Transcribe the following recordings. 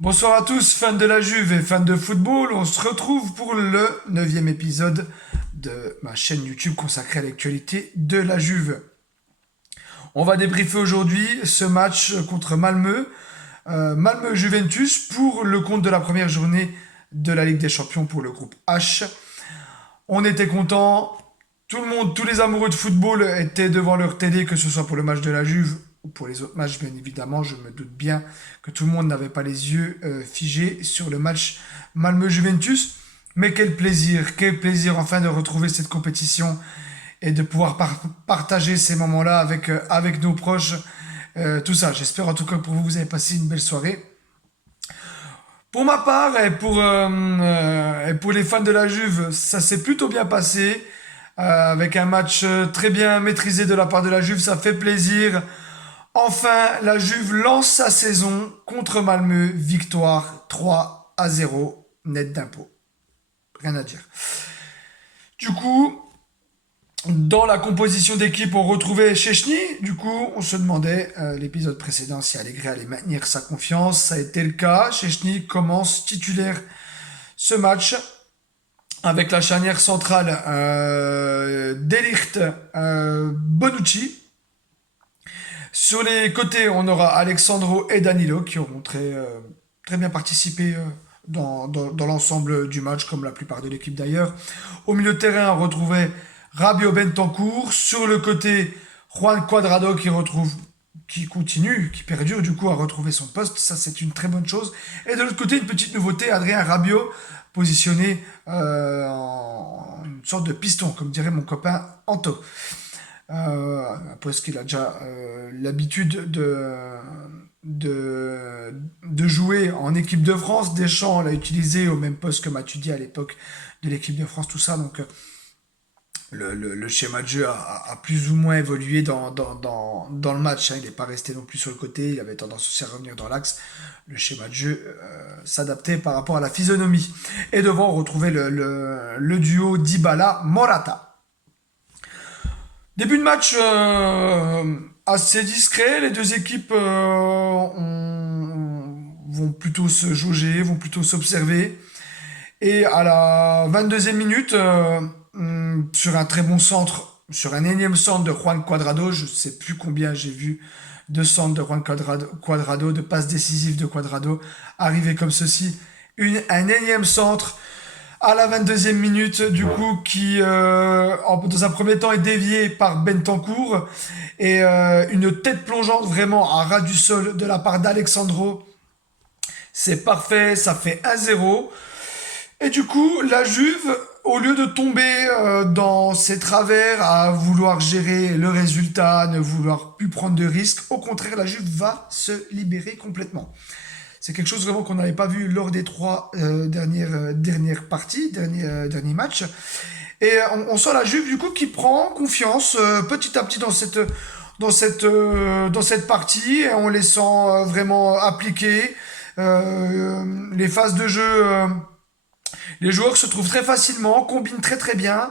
Bonsoir à tous, fans de la Juve et fans de football. On se retrouve pour le neuvième épisode de ma chaîne YouTube consacrée à l'actualité de la Juve. On va débriefer aujourd'hui ce match contre Malmö, Malmö-Juventus, pour le compte de la première journée de la Ligue des Champions pour le groupe H. On était contents, tout le monde, tous les amoureux de football étaient devant leur télé, que ce soit pour le match de la Juve ou pour les autres matchs, bien évidemment. Je me doute bien que tout le monde n'avait pas les yeux figés sur le match Malmö-Juventus. Mais quel plaisir enfin de retrouver cette compétition et de pouvoir partager ces moments-là avec nos proches. Tout ça, j'espère en tout cas pour vous, vous avez passé une belle soirée. Pour ma part et pour les fans de la Juve, ça s'est plutôt bien passé. Avec un match très bien maîtrisé de la part de la Juve, ça fait plaisir. Enfin, la Juve lance sa saison contre Malmö, victoire 3-0, net d'impôt. Rien à dire. Du coup, dans la composition d'équipe, on retrouvait Chechny. Du coup, on se demandait l'épisode précédent si Allegri allait maintenir sa confiance. Ça a été le cas. Chechny commence titulaire ce match avec la charnière centrale De Ligt, Bonucci. Sur les côtés, on aura Alexandro et Danilo qui auront très bien participé dans l'ensemble du match, comme la plupart de l'équipe d'ailleurs. Au milieu de terrain, on retrouvait Rabiot Bentancur. Sur le côté, Juan Cuadrado qui continue, qui perdure du coup à retrouver son poste. Ça, c'est une très bonne chose. Et de l'autre côté, une petite nouveauté, Adrien Rabiot, positionné en une sorte de piston, comme dirait mon copain Anto. Parce qu'il a déjà l'habitude de jouer en équipe de France. Deschamps l'a utilisé au même poste que Matuidi à l'époque de l'équipe de France, tout ça. Donc le schéma de jeu a plus ou moins évolué dans le match, hein. Il n'est pas resté non plus sur le côté, il avait tendance aussi à revenir dans l'axe. Le schéma de jeu s'adaptait par rapport à la physionomie. Et devant, on retrouvait le duo Dybala-Morata. Début de match assez discret, les deux équipes vont plutôt se jauger, vont plutôt s'observer. Et à la 22e minute, sur un très bon centre, sur un énième centre de Juan Cuadrado, je ne sais plus combien j'ai vu de centres de Juan Cuadrado, de passes décisives de Cuadrado, arriver comme ceci. Un énième centre à la 22e minute, du coup, qui, dans un premier temps, est dévié par Bentancur. Et une tête plongeante vraiment à ras du sol de la part d'Alexandro. C'est parfait, ça fait 1-0. Et du coup, la Juve, au lieu de tomber dans ses travers à vouloir gérer le résultat, ne vouloir plus prendre de risques, au contraire, la Juve va se libérer complètement. C'est quelque chose vraiment qu'on n'avait pas vu lors des trois dernières parties, derniers matchs. Et on sent la Juve du coup qui prend confiance petit à petit dans cette partie. Et on les sent vraiment appliquer. Les phases de jeu, les joueurs se trouvent très facilement, combinent très bien.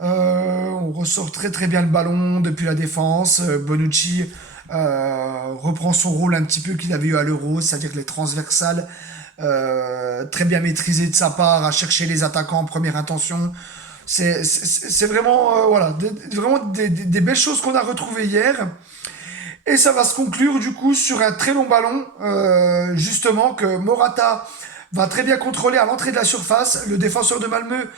On ressort très bien le ballon depuis la défense. Bonucci reprend son rôle un petit peu qu'il avait eu à l'Euro, c'est-à-dire les transversales très bien maîtrisées de sa part, à chercher les attaquants en première intention. C'est vraiment, voilà, vraiment des belles choses qu'on a retrouvées hier. Et ça va se conclure du coup sur un très long ballon, justement que Morata va très bien contrôler à l'entrée de la surface. Le défenseur de Malmö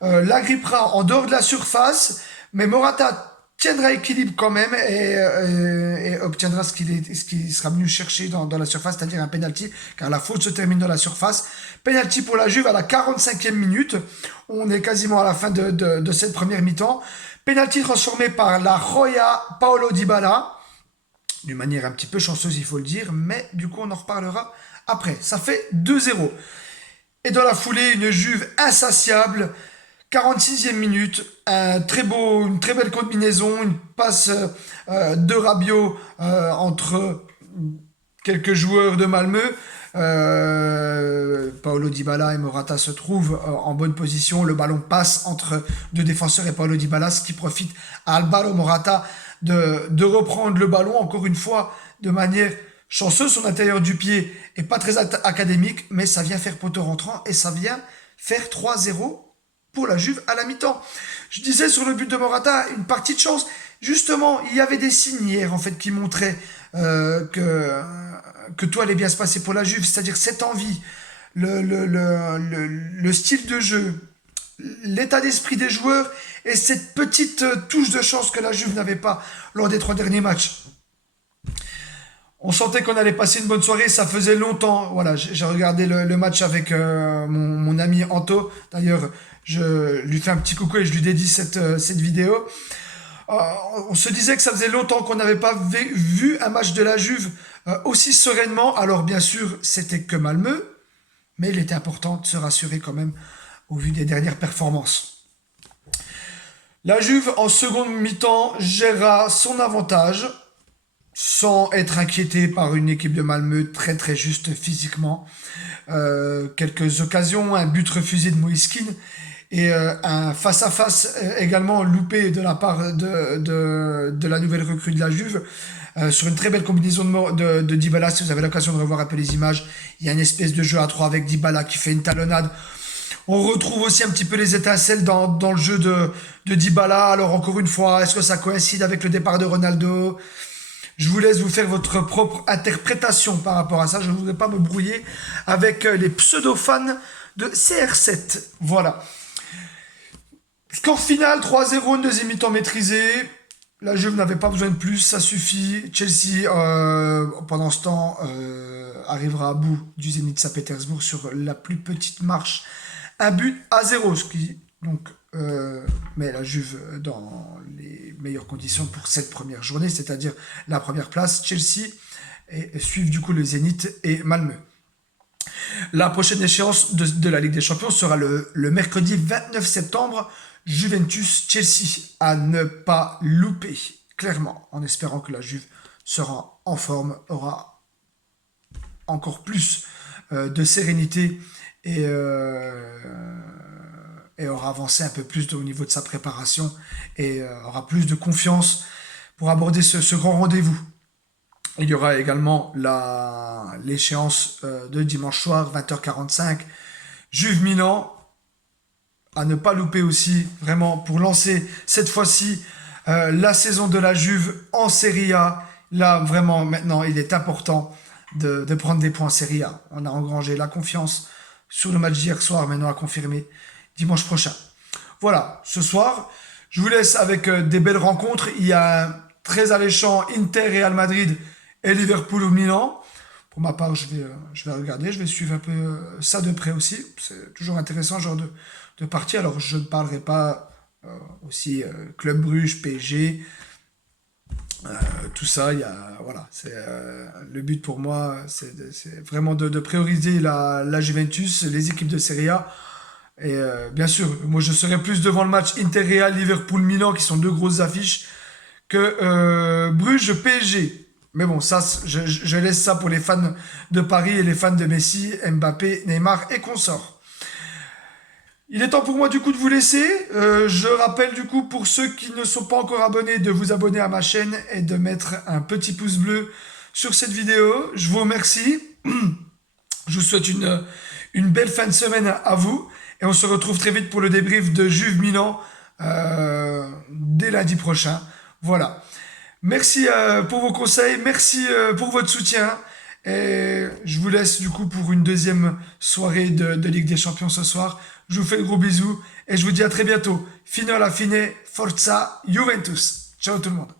l'agrippera en dehors de la surface, mais Morata tiendra équilibre quand même et obtiendra ce qu'il sera venu chercher dans la surface, c'est-à-dire un penalty, car la faute se termine dans la surface. Penalty pour la Juve à la 45e minute. On est quasiment à la fin de cette première mi-temps. Penalty transformé par la Joya Paolo Dybala, d'une manière un petit peu chanceuse, il faut le dire, mais du coup, on en reparlera après. Ça fait 2-0. Et dans la foulée, une Juve insatiable. 46e minute, une très belle combinaison, une passe de Rabiot entre quelques joueurs de Malmö. Paolo Dybala et Morata se trouvent en bonne position. Le ballon passe entre deux défenseurs et Paolo Dybala, ce qui profite à Alvaro Morata de reprendre le ballon, encore une fois, de manière chanceux, son intérieur du pied est pas très académique, mais ça vient faire poteau rentrant et ça vient faire 3-0 pour la Juve à la mi-temps. Je disais sur le but de Morata, une partie de chance. Justement, il y avait des signes hier en fait qui montraient que tout allait bien se passer pour la Juve, c'est-à-dire cette envie, le style de jeu, l'état d'esprit des joueurs et cette petite touche de chance que la Juve n'avait pas lors des 3 derniers matchs. On sentait qu'on allait passer une bonne soirée, ça faisait longtemps. Voilà, j'ai regardé le match avec mon ami Anto. D'ailleurs, je lui fais un petit coucou et je lui dédie cette vidéo. Euh, on se disait que ça faisait longtemps qu'on n'avait pas vu un match de la Juve aussi sereinement. Alors bien sûr, c'était que Malmö, mais il était important de se rassurer quand même au vu des dernières performances. La Juve, en seconde mi-temps, gérera son avantage sans être inquiété par une équipe de Malmö très très juste physiquement. Quelques occasions, un but refusé de Moïskine et un face-à-face également loupé de la part de la nouvelle recrue de la Juve. Sur une très belle combinaison de Dybala, si vous avez l'occasion de revoir un peu les images, il y a une espèce de jeu à 3 avec Dybala qui fait une talonnade. On retrouve aussi un petit peu les étincelles dans le jeu de Dybala. Alors encore une fois, est-ce que ça coïncide avec le départ de Ronaldo ? Je vous laisse vous faire votre propre interprétation par rapport à ça. Je ne voudrais pas me brouiller avec les pseudo-fans de CR7. Voilà. Score final, 3-0, une deuxième mi-temps maîtrisée. La Juve n'avait pas besoin de plus, ça suffit. Chelsea, pendant ce temps, arrivera à bout du Zénith Saint-Pétersbourg sur la plus petite marche. Un but à 0, ce qui donc met la Juve dans les meilleures conditions pour cette première journée, c'est-à-dire la première place, Chelsea, et suivent du coup le Zénith et Malmö. La prochaine échéance de la Ligue des Champions sera le mercredi 29 septembre, Juventus-Chelsea, à ne pas louper, clairement, en espérant que la Juve sera en forme, aura encore plus de sérénité et aura avancé un peu plus au niveau de sa préparation et aura plus de confiance pour aborder ce grand rendez-vous. Il y aura également l'échéance de dimanche soir, 20h45, Juve-Milan, à ne pas louper aussi, vraiment, pour lancer cette fois-ci la saison de la Juve en Serie A. Là, vraiment, maintenant, il est important de prendre des points en Serie A. On a engrangé la confiance sur le match d'hier soir, maintenant à confirmer dimanche prochain. Voilà, ce soir, je vous laisse avec des belles rencontres. Il y a un très alléchant Inter Real Madrid et Liverpool ou Milan. Pour ma part, je vais regarder, je vais suivre un peu ça de près aussi. C'est toujours intéressant ce genre de partie. Alors, je ne parlerai pas aussi Club Bruges, PSG, tout ça. Voilà, c'est le but pour moi, c'est vraiment de prioriser la Juventus, les équipes de Serie A. Et bien sûr, moi je serai plus devant le match Inter-Real, Liverpool-Milan, qui sont deux grosses affiches, que Bruges-PSG. Mais bon, ça, je laisse ça pour les fans de Paris et les fans de Messi, Mbappé, Neymar et consorts. Il est temps pour moi du coup de vous laisser. Je rappelle du coup pour ceux qui ne sont pas encore abonnés de vous abonner à ma chaîne et de mettre un petit pouce bleu sur cette vidéo. Je vous remercie. Je vous souhaite une belle fin de semaine à vous. Et on se retrouve très vite pour le débrief de Juve Milan dès lundi prochain. Voilà. Merci pour vos conseils, merci pour votre soutien. Et je vous laisse du coup pour une deuxième soirée de Ligue des Champions ce soir. Je vous fais de gros bisous et je vous dis à très bientôt. Fino alla fine, forza Juventus. Ciao tout le monde.